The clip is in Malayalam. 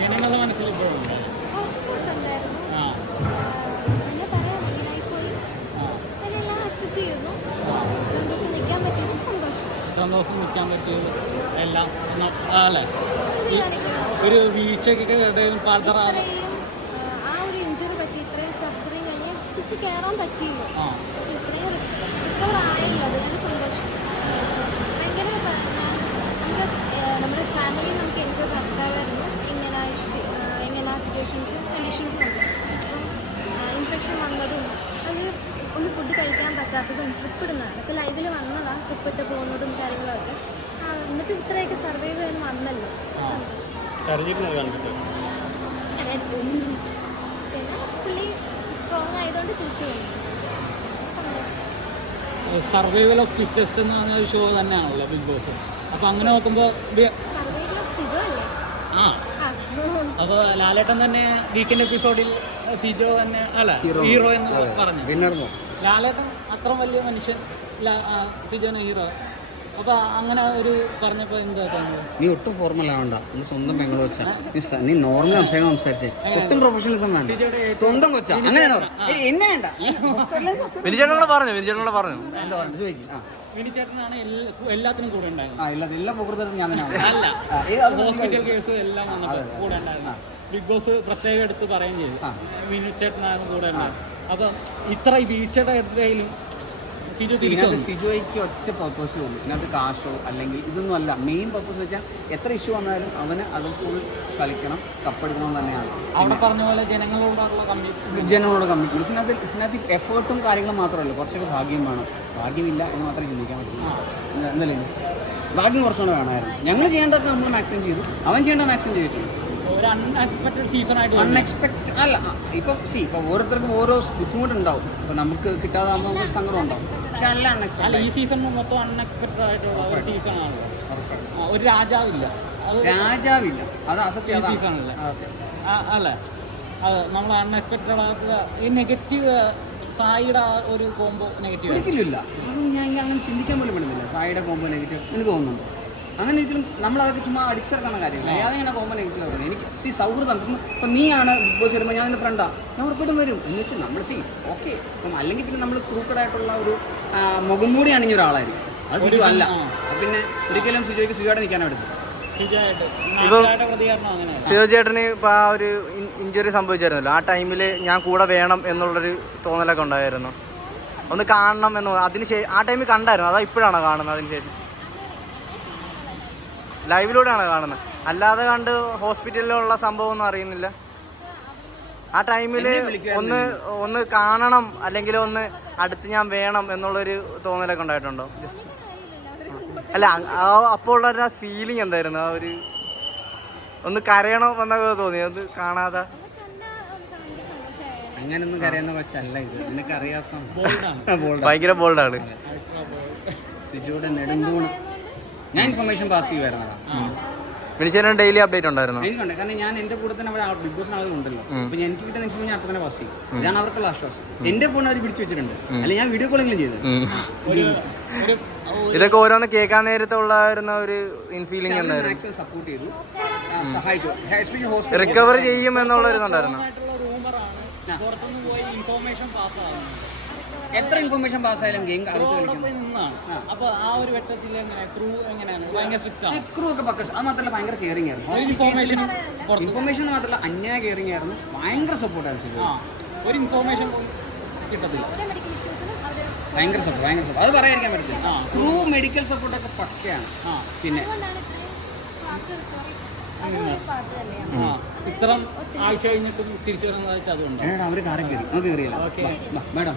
ജനങ്ങളുടെ മനസ്സിൽ ഇപ്പോഴും സന്തോഷം നിൽക്കാൻ പറ്റിയത് എല്ലാം അല്ലേ ഒരു വീഴ്ചയ്ക്ക് പാൽത്തറാതെ ആ ഒരു ഇഞ്ചുറി പറ്റി ഇത്രയും സർജറിയും കഴിഞ്ഞ് തിരിച്ച് കയറാൻ പറ്റിയില്ല. ഇത്രയും റിക്കവർ ആയില്ല. അതിനൊരു സന്തോഷം. ഭയങ്കര നമ്മുടെ ഫാമിലിയിൽ നമുക്ക് എന്ത് കറക്റ്റായിരുന്നു ഇങ്ങനെ സിറ്റുവേഷൻസും കണ്ടീഷൻസും ഉണ്ട്. അപ്പം ഇൻഫെക്ഷൻ വന്നതും അത് ഒന്ന് ഫുഡ് കഴിക്കാൻ പറ്റാത്തതും ട്രിപ്പ് ഇടുന്നതാണ്. അപ്പോൾ ലൈവിൽ വന്നതാണ് ട്രിപ്പ് ഇട്ട് പോകുന്നതും കാര്യങ്ങളൊക്കെ. എന്നിട്ട് ഇത്രയൊക്കെ സർവൈവ് ചെയ്യാൻ വന്നല്ലോ. പിന്നെ പുള്ളി സ്ട്രോങ് ആയതുകൊണ്ട് തിരിച്ചു വന്നു. സർവൈവൽ ഓഫ് ഫിറ്റസ്റ്റ് എന്ന് പറഞ്ഞ ഒരു ഷോ തന്നെയാണല്ലോ ബിഗ് ബോസ്. അപ്പോൾ അങ്ങനെ നോക്കുമ്പോൾ സർവൈവൽ ഓഫ് സിജോ അല്ലേ? അപ്പോൾ ലാലേട്ടൻ തന്നെ വീക്കെൻഡ് എപ്പിസോഡിൽ സിജോ തന്നെ അല്ല ഹീറോ എന്ന് പറഞ്ഞു. ലാലേട്ടൻ അത്ര വലിയ മനുഷ്യൻ, സിജോനെ ഹീറോ. അപ്പോൾ അങ്ങനെ ഒരു പറഞ്ഞപ്പോൾ എന്താ തോന്നുന്നത്? നീ ഒട്ടും ഫോർമൽ ആവണ്ട. നീ സ്വന്തം പെങ്ങളെ വെച്ചാ നീ നോർമൽ സംസാരിച്ചേ. ഒട്ടും പ്രൊഫഷണലിസം വേണ്ട. സ്വന്തം കൊച്ചാ അങ്ങനെയാണോ? എന്നെ വേണ്ട. വിനിചേട്ടനോട് പറഞ്ഞു എന്താ പറഞ്ഞു ചോദിക്കും. വിനിചേട്ടനാണ് എല്ലാത്തിനും കൂടെ ഉണ്ടായിരുന്നത്. എല്ലാ പ്രകൃതം ഞാൻ അല്ല ഹോസ്പിറ്റൽ കേസും എല്ലാം വന്നപ്പോൾ കൂടെ ഉണ്ടായിരുന്നു. ബിഗ് ബോസ് പ്രത്യേകം എടുത്ത് പറയുകയും ചെയ്തു വിനിചേട്ടനാണ് കൂടെ ഉണ്ടായിരുന്നത്. അപ്പം ഇത്ര വീഴ്ചയുടെ ഇടയിലും സിജോയ്ക്ക് ഒറ്റ പർപ്പസേ ഉള്ളൂ. ഇതിനകത്ത് കാശോ അല്ലെങ്കിൽ ഇതൊന്നും അല്ല. മെയിൻ പർപ്പസ് വെച്ചാൽ എത്ര ഇഷ്യൂ വന്നാലും അവന് അത് ഫുൾ കളിക്കണം, കപ്പെടുക്കണം തന്നെയാണ്. അവിടെ പറഞ്ഞ പോലെ ജനങ്ങളോട് കമ്മിറ്റ്മെന്റ്സ്. ഇതിനകത്ത് എഫേർട്ടും കാര്യങ്ങളും മാത്രമല്ല, കുറച്ചൊക്കെ ഭാഗ്യം വേണം. ഭാഗ്യമില്ല എന്ന് മാത്രമേ ചിന്തിക്കാൻ പറ്റുള്ളൂ. എന്തായാലും ഭാഗ്യം കുറച്ചുകൂടെ വേണമായിരുന്നു. ഞങ്ങൾ ചെയ്യേണ്ടതൊക്കെ നമ്മൾ മാക്സിമം ചെയ്തു, അവൻ ചെയ്യേണ്ട മാക്സിമം ചെയ്തിട്ടുണ്ട്. അൺഎക്സ്പെക്ട് അല്ല. ഇപ്പം ഓരോരുത്തർക്കും ഓരോ ബുദ്ധിമുട്ടുണ്ടാവും. ഇപ്പം നമുക്ക് കിട്ടാതാകുമ്പോൾ നമുക്ക് സങ്കടം ഉണ്ടാവും. പക്ഷെ അല്ല അൺഎക്സ്പെക്ട്. ഈ സീസൺ മൊത്തം അൺഎക്സ്പെക്ടഡ് ആയിട്ടുള്ള ഒരു സീസൺ ആണല്ലോ. ഒരു രാജാവില്ല. അത് അസത്യം സീസണല്ല അല്ലേ? അത് നമ്മൾ അൺഎക്സ്പെക്ടഡ് ആയിട്ടുള്ള ഈ നെഗറ്റീവ് സായിയുടെ ഒരു കോംബോ നെഗറ്റീവ് ഒരിക്കലുമില്ല. അതും ഞാൻ അങ്ങനെ ചിന്തിക്കാൻ പോലും പറ്റുന്നില്ല. സായിയുടെ കോംബോ നെഗറ്റീവ് എനിക്ക് തോന്നുന്നുണ്ട്. അങ്ങനെ ഒരിക്കലും നമ്മളതൊക്കെ ചുമ്മാ അടിച്ചിറക്കുന്ന കാര്യമില്ല. അതിങ്ങനെ കോമൺ നെഗറ്റീവ് പറയുന്നത് എനിക്ക് സൗഹൃദം. ഇപ്പം നീയാണ് ബിഗ് ബോസ് വരുമ്പോൾ ഞാൻ എൻ്റെ ഫ്രണ്ടാണ്, ഞാൻ ഉറപ്പായിട്ടും വരും എന്ന് വെച്ചാൽ നമ്മൾ ഓക്കെ. അപ്പം അല്ലെങ്കിൽ പിന്നെ നമ്മൾ ക്രൂക്കഡായിട്ടുള്ള ഒരു മുഖം മൂടി അണിഞ്ഞ ഒരാളായിരിക്കും. അത് സിജു അല്ല. പിന്നെ ഒരിക്കലും സിജോയ്ക്ക് സിജോയുടെ നിൽക്കാനാണ് എടുത്തത്. സിജോ ചേട്ടന് ഇപ്പോൾ ആ ഒരു ഇഞ്ചുറി സംഭവിച്ചായിരുന്നല്ലോ, ആ ടൈമിൽ ഞാൻ കൂടെ വേണം എന്നുള്ളൊരു തോന്നലൊക്കെ ഉണ്ടായിരുന്നു. ഒന്ന് കാണണം എന്ന് ആ ടൈമിൽ കണ്ടായിരുന്നു. അതാ ഇപ്പോഴാണോ കാണുന്നത്? അതിന് ശേഷം ലൈവിലൂടെയാണ് കാണുന്നത്, അല്ലാതെ കണ്ട് ഹോസ്പിറ്റലിലുള്ള സംഭവം ഒന്നും അറിയുന്നില്ല. ആ ടൈമിൽ ഒന്ന് കാണണം അല്ലെങ്കിൽ ഒന്ന് അടുത്ത് ഞാൻ വേണം എന്നുള്ളൊരു തോന്നലൊക്കെ ഉണ്ടായിട്ടുണ്ടോ? ജസ്റ്റ് അല്ല, അപ്പോൾ ഉള്ള ഫീലിംഗ് എന്തായിരുന്നു? ആ ഒരു ഒന്ന് കരയണം എന്നൊക്കെ തോന്നി അത് കാണാതെ? അങ്ങനൊന്നും കരയുന്ന കൊച്ചല്ല ഇത്. നിനക്ക് അറിയാത്ത ഭയങ്കര ബോൾഡാണ് സിജോയുടെ നെടുന്തൂണ്. ഞാൻ ഇൻഫർമേഷൻ പാസ് ചെയ്യുമായിരുന്നു. വിനിചേട്ടൻ ഡെയിലി അപ്ഡേറ്റ് ഉണ്ടായിരുന്നു? എനിക്കുണ്ട്. കാരണം ഞാൻ എൻ്റെ കൂടെ തന്നെ അവിടെ ബിഗ് ബോസിന് ആളുകളുണ്ടല്ലോ. അപ്പോൾ എനിക്ക് കിട്ടുന്ന ഇൻഫർമേഷൻ അപ്പം തന്നെ പാസ് ചെയ്യും. ഇതാണ് അവർക്കുള്ള ആശ്വാസം. എൻ്റെ ഫോൺ അവർ പിടിച്ചു വെച്ചിട്ടുണ്ട്. അല്ലെങ്കിൽ ഞാൻ വീഡിയോ കോളെങ്കിലും ചെയ്തു. ഇതൊക്കെ ഓരോന്ന് കേൾക്കാൻ നേരത്തുള്ള ഒരു ഇൻഫീലിംഗ് എന്തായിരുന്നു? സപ്പോർട്ട് ചെയ്തു, സഹായിച്ചു. റിക്കവർ ചെയ്യും എന്നുള്ളൊരിതുണ്ടായിരുന്നു. എത്ര ഇൻഫർമേഷൻ പാസ്സായാലും ഗെയിം ക്രൂ ഒക്കെ പക്ക. അത് മാത്രമല്ല ഭയങ്കര കെയറിംഗ് ആയിരുന്നു. ഇൻഫർമേഷൻ മാത്രമല്ല അന്യായ കെയറിംഗ് ആയിരുന്നു. ഭയങ്കര സപ്പോർട്ടായിരുന്നു. ഒരു ഇൻഫർമേഷൻ കിട്ടത്തില്ല. ഭയങ്കര സപ്പോർട്ട്. അത് പറയാതിരിക്കാൻ പറ്റില്ല. ക്രൂ മെഡിക്കൽ സപ്പോർട്ടൊക്കെ പക്കയാണ്. പിന്നെ ഇത്ര ആഴ്ച കഴിഞ്ഞിട്ടും തിരിച്ചു വരുന്നത് അതുകൊണ്ട് അവർ കാര്യം കയറി. നമുക്ക് കയറിയല്ലോ. മാഡം